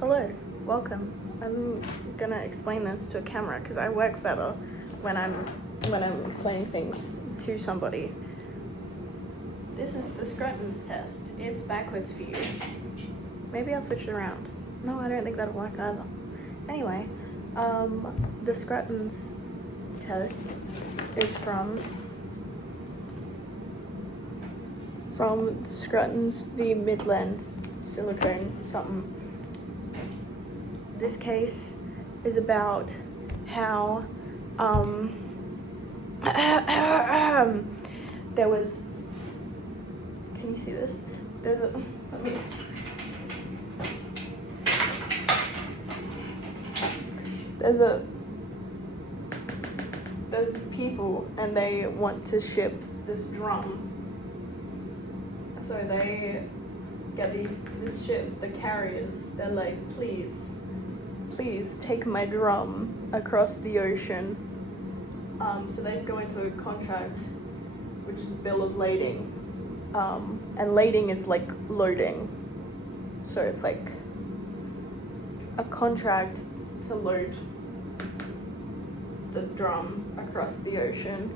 Hello, welcome. I'm gonna explain this to a camera because I work better when I'm explaining things to somebody. This is the Scruttons test. It's backwards for you. Maybe I'll switch it around. No, I don't think that'll work either. Anyway, the Scruttons test is from Scruttons v. Midland silicone something. This case is about how there was, can you see this? There's people and they want to ship this drum. So they get this ship, the carriers, they're like, please take my drum across the ocean. So they go into a contract, which is a bill of lading. And lading is like loading. So it's like a contract to load the drum across the ocean.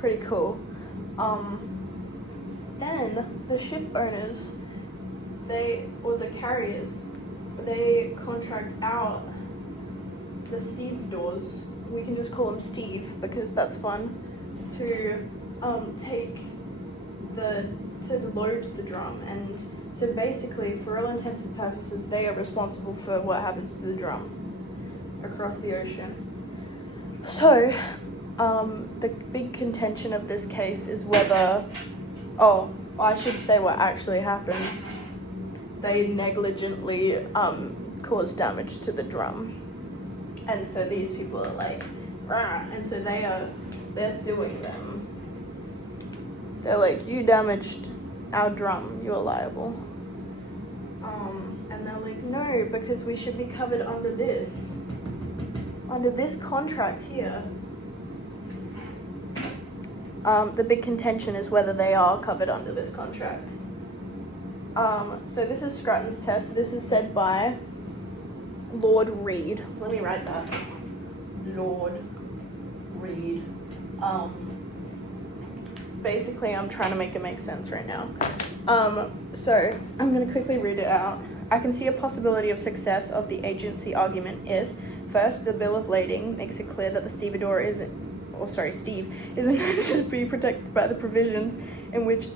Pretty cool. Then the ship owners, the carriers, they contract out the stevedores, we can just call them Steve because that's fun, to load the drum. And so basically, for all intents and purposes, they are responsible for what happens to the drum across the ocean. So the big contention of this case is whether, I should say what actually happened. They negligently caused damage to the drum. And so these people are like, rah, and so they're suing them. They're like, you damaged our drum, you're liable. And they're like, no, because we should be covered under this contract here. The big contention is whether they are covered under this contract. So this is Scruttons test. This is said by Lord Reid. Let me write that. Lord Reid. Basically, I'm trying to make it make sense right now. So I'm going to quickly read it out. I can see a possibility of success of the agency argument if, first, the bill of lading makes it clear that the stevedore Steve is intended to be protected by the provisions in which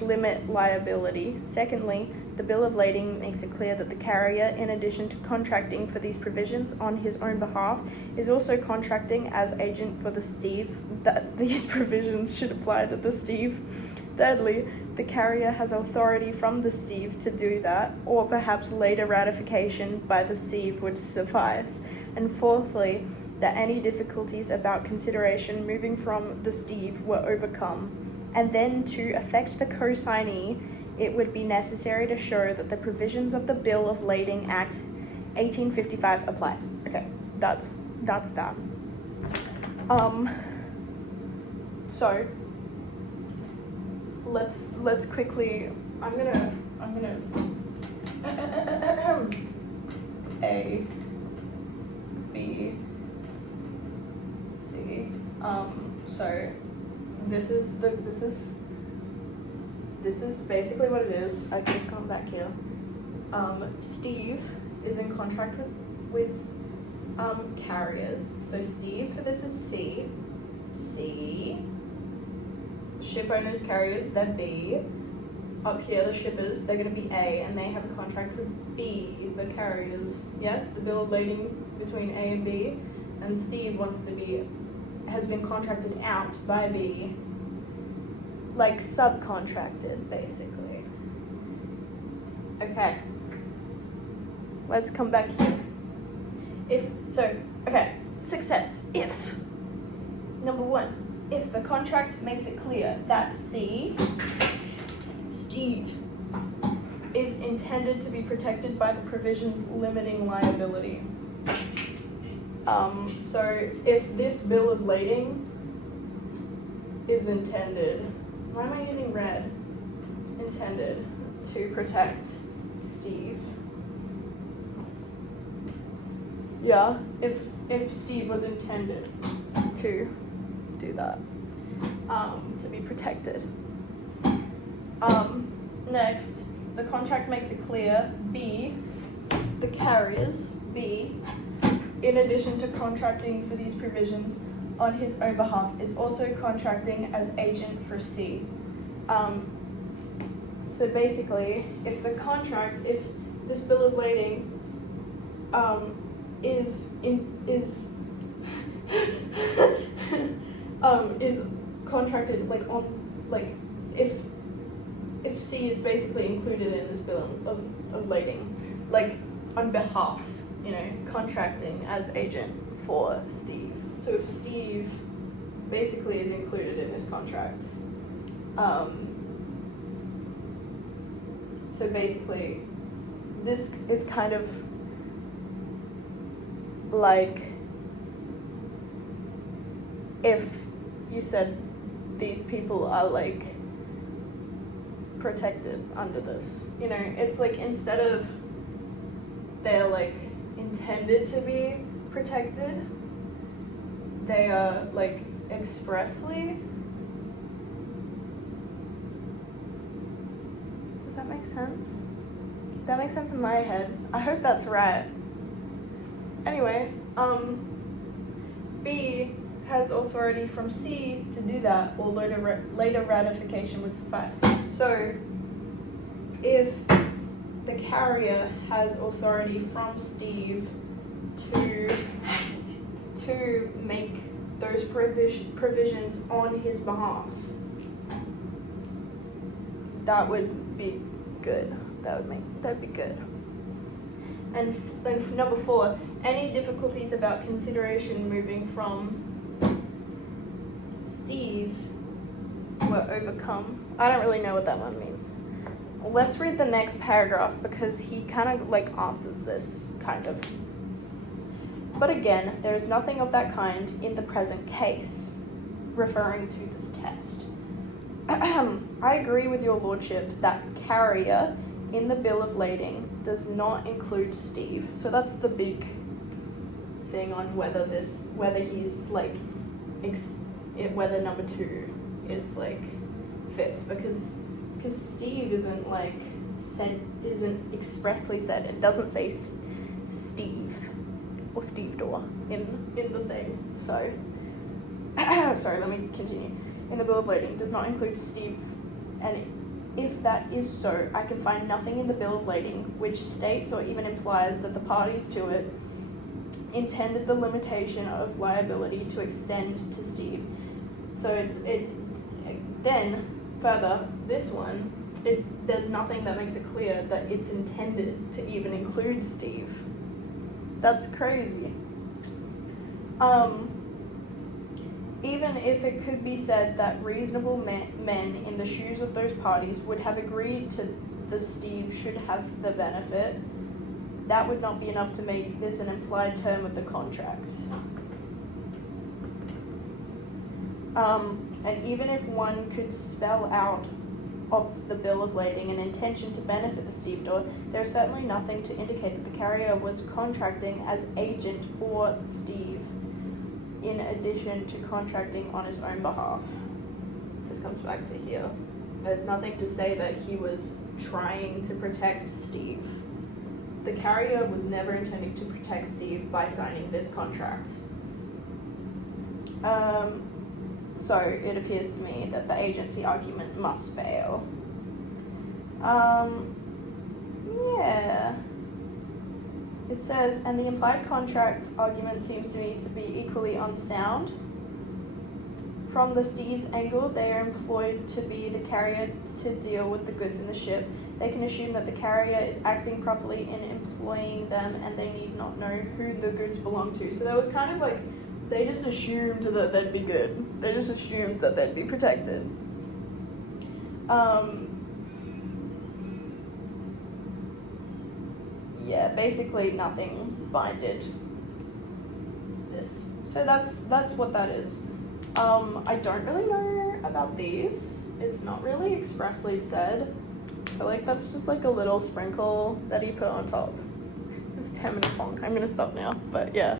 limit liability. Secondly, the bill of lading makes it clear that the carrier, in addition to contracting for these provisions on his own behalf, is also contracting as agent for the Steve that these provisions should apply to the Steve. Thirdly, the carrier has authority from the Steve to do that, or perhaps later ratification by the Steve would suffice. And fourthly, that any difficulties about consideration moving from the Steve were overcome. And then to affect the co-signee, it would be necessary to show that the provisions of the Bill of Lading Act 1855 apply. Okay, that's that. So let's quickly. I'm gonna A, B, C. So this is basically what it is. I could have gone back here. Steve is in contract with carriers. So Steve for this is C. Ship owners, carriers, they're B. Up here, the shippers, they're going to be A, and they have a contract with B, the carriers. Yes, the bill of lading between A and B, and Steve has been contracted out by B. Like subcontracted, basically. Okay. Let's come back here. Success. If, number one, if the contract makes it clear that Steve, is intended to be protected by the provisions limiting liability. So if this bill of lading is intended, why am I using red? Intended to protect Steve. Yeah, if Steve was intended to do that, to be protected. Next, the contract makes it clear, B, the carriers, B, in addition to contracting for these provisions on his own behalf, is also contracting as agent for C. So basically, if this bill of lading is contracted if C is basically included in this bill of lading, like on behalf, contracting as agent for Steve. So if Steve basically is included in this contract, so basically this is kind of like if you said these people are like protected under this, it's like instead of they're like intended to be protected, they are like expressly. Does that make sense? That makes sense in my head. I hope that's right. Anyway, B has authority from C to do that, or later ratification would suffice. So, if the carrier has authority from Steve to make those provisions on his behalf, that would be good. That'd be good. And then number 4, any difficulties about consideration moving from Steve were overcome. I don't really know what that one means. Let's read the next paragraph because he kind of like answers this, kind of. But again, there is nothing of that kind in the present case, referring to this test. I agree with your lordship that carrier in the bill of lading does not include Steve. So that's the big thing on whether he's like whether number 2 is like fits, because Steve isn't like isn't expressly said. It doesn't say Steve or Stevedore in the thing. So sorry, let me continue. In the bill of lading does not include Steve, and if that is so, I can find nothing in the bill of lading which states or even implies that the parties to it intended the limitation of liability to extend to Steve. So it then further, this one, there's nothing that makes it clear that it's intended to even include Steve. That's crazy. Even if it could be said that reasonable men in the shoes of those parties would have agreed to the Steve should have the benefit, that would not be enough to make this an implied term of the contract. And even if one could spell out of the bill of lading an intention to benefit the stevedore, there's certainly nothing to indicate that the carrier was contracting as agent for Steve, in addition to contracting on his own behalf. This comes back to here. There's nothing to say that he was trying to protect Steve. The carrier was never intending to protect Steve by signing this contract. So it appears to me that the agency argument must fail. Yeah. It says, and the implied contract argument seems to me to be equally unsound. From the Steve's angle, they are employed to be the carrier to deal with the goods in the ship. They can assume that the carrier is acting properly in employing them, and they need not know who the goods belong to. So that was kind of like, they just assumed that they'd be good. They just assumed that they'd be protected. Yeah, basically nothing binded this. So that's what that is. I don't really know about these. It's not really expressly said. feel like that's just like a little sprinkle that he put on top. This is 10 minutes long. I'm gonna stop now, but yeah.